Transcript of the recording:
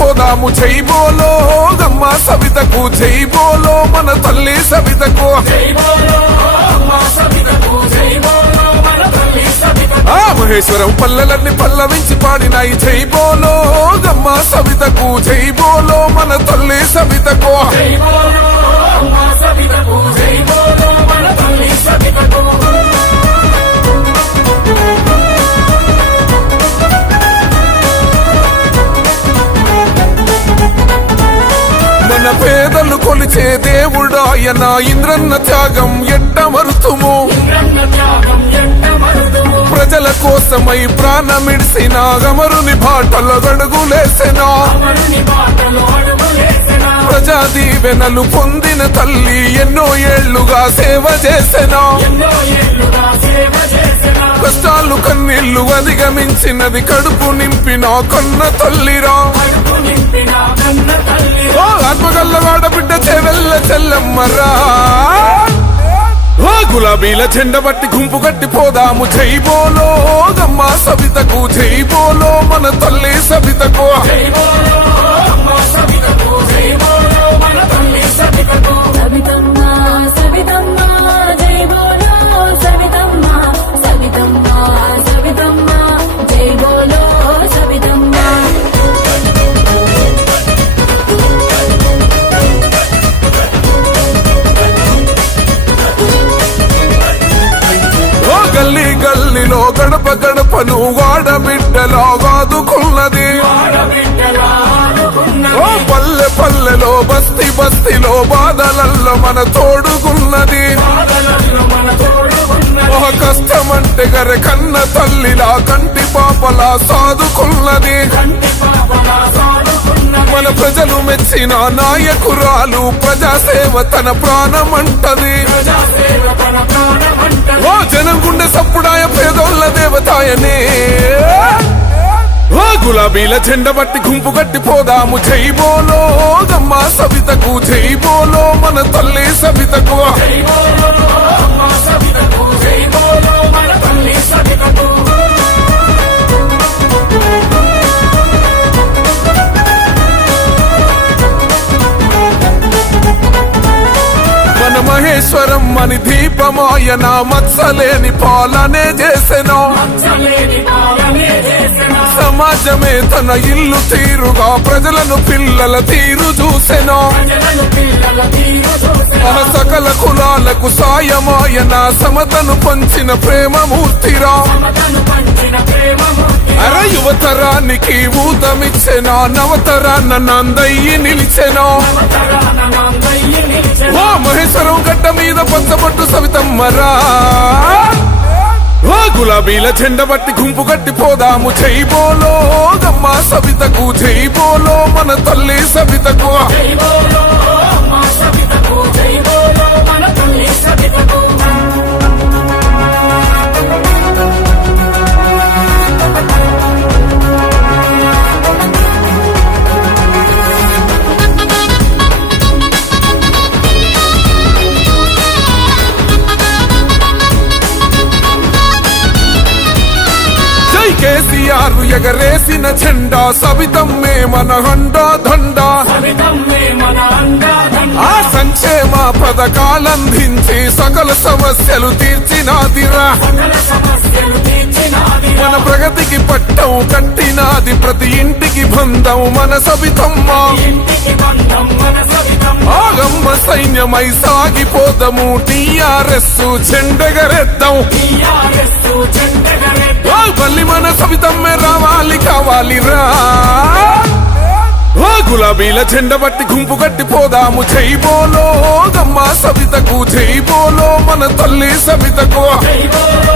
పోదాము. జై బోలో గమ్మ సవితకు జై బోలో మన తల్లి సవితకు. ఆ మహేశ్వరం పల్లెలన్నీ పల్లవించి పాడినాయి. జై బోలో గమ్మ సవితకు జై బోలో మన తల్లి సవితకు. మన కొలిచే దేవుడాయన ఇంద్రన్న త్యాగం ఎట్ట మరుతుము ప్రజల కోసమై ప్రాణమిడిసిన గమరుని బాటలో గడుగులేసిన ప్రజా దీవెనలు పొందిన తల్లి ఎన్నో ఏళ్ళుగా సేవ చేసిన. కష్టాలు కన్నీళ్ళు అధిగమించినది కడుపు నింపిన కన్న తల్లిరా. ఆత్మగల్లవాడ బిడ్డ చెవెల్ల చెల్లమ్మరా ఓ గులాబీల జెండ బట్టి గుంపు కట్టి పోదాము జై బోలో. గమ్మ సవితకు జై బోలో మన తల్లి సవితకు. సవితమ్మా గడపను వాడబిడ్డలా వాదుకున్నది ఓ పల్లె పల్లెలో బస్తి బస్తిలో బాధలల్లో మన తోడుకున్నది ఓ కష్టమంటే గర కన్న తల్లిలా కంటి పాపలా సాదుకున్నది. మన ప్రజలు మెచ్చిన నాయకురాలు ప్రజాసేవ తన ప్రాణమంటది. ఓ జనం గుండె సప్పుడాయ పేదోళ్ళ దేవతాయనే. ఓ గులాబీల జెండ బట్టి గుంపు కట్టి పోదాము జై బోలో. సవితకు జై బోలో. మన తల్లి సవితకు ఈశ్వరం అని దీపమాయన మత్సలేని పాలనే చేసెను. సమాజమే తన ఇల్లు తీరుగా ప్రజలను పిల్లల తీరు చూసెను. ఆ సకల కులాలకు సాయమాయన సమతను పంచిన ప్రేమమూర్తిరా. అర తరానికి ఊతమిచ్చెన? నవతరాన్న నందయ్యి నిలిచెను? ఓ మహేశ్వరం గడ్డ మీద పంచబట్టు సవితమ్మరా ఓ గులాబీల జెండ బట్టి గుంపు కట్టి పోదాము చెయ్యి బోలో. గమ్మ సవితకు చెయ్యి బోలో మన తల్లి సవితకు. ఎగరేసిన జెండా సవితమ్మే మన హండా దండా ఆ సంక్షేమ పథకాలందించి సకల సమస్యలు తీర్చినాదిరా. మన ప్రగతికి పట్టం కట్టినాది ప్రతి ఇంటికి బంధం మన సవితమ్మ. ఆగమ్మ సైన్యమై సాగిపోదము టిఆర్ఎస్ చెండగరెద్దాం మన సవితమ్మే రావాలి కావాలి రా. గులాబీల చెండ బట్టి గుంపు కట్టి పోదాము చెయ్యి బోలో. గమ్మ సవితకు చెయ్యి బోలో మన తల్లి సవితకు. బోలో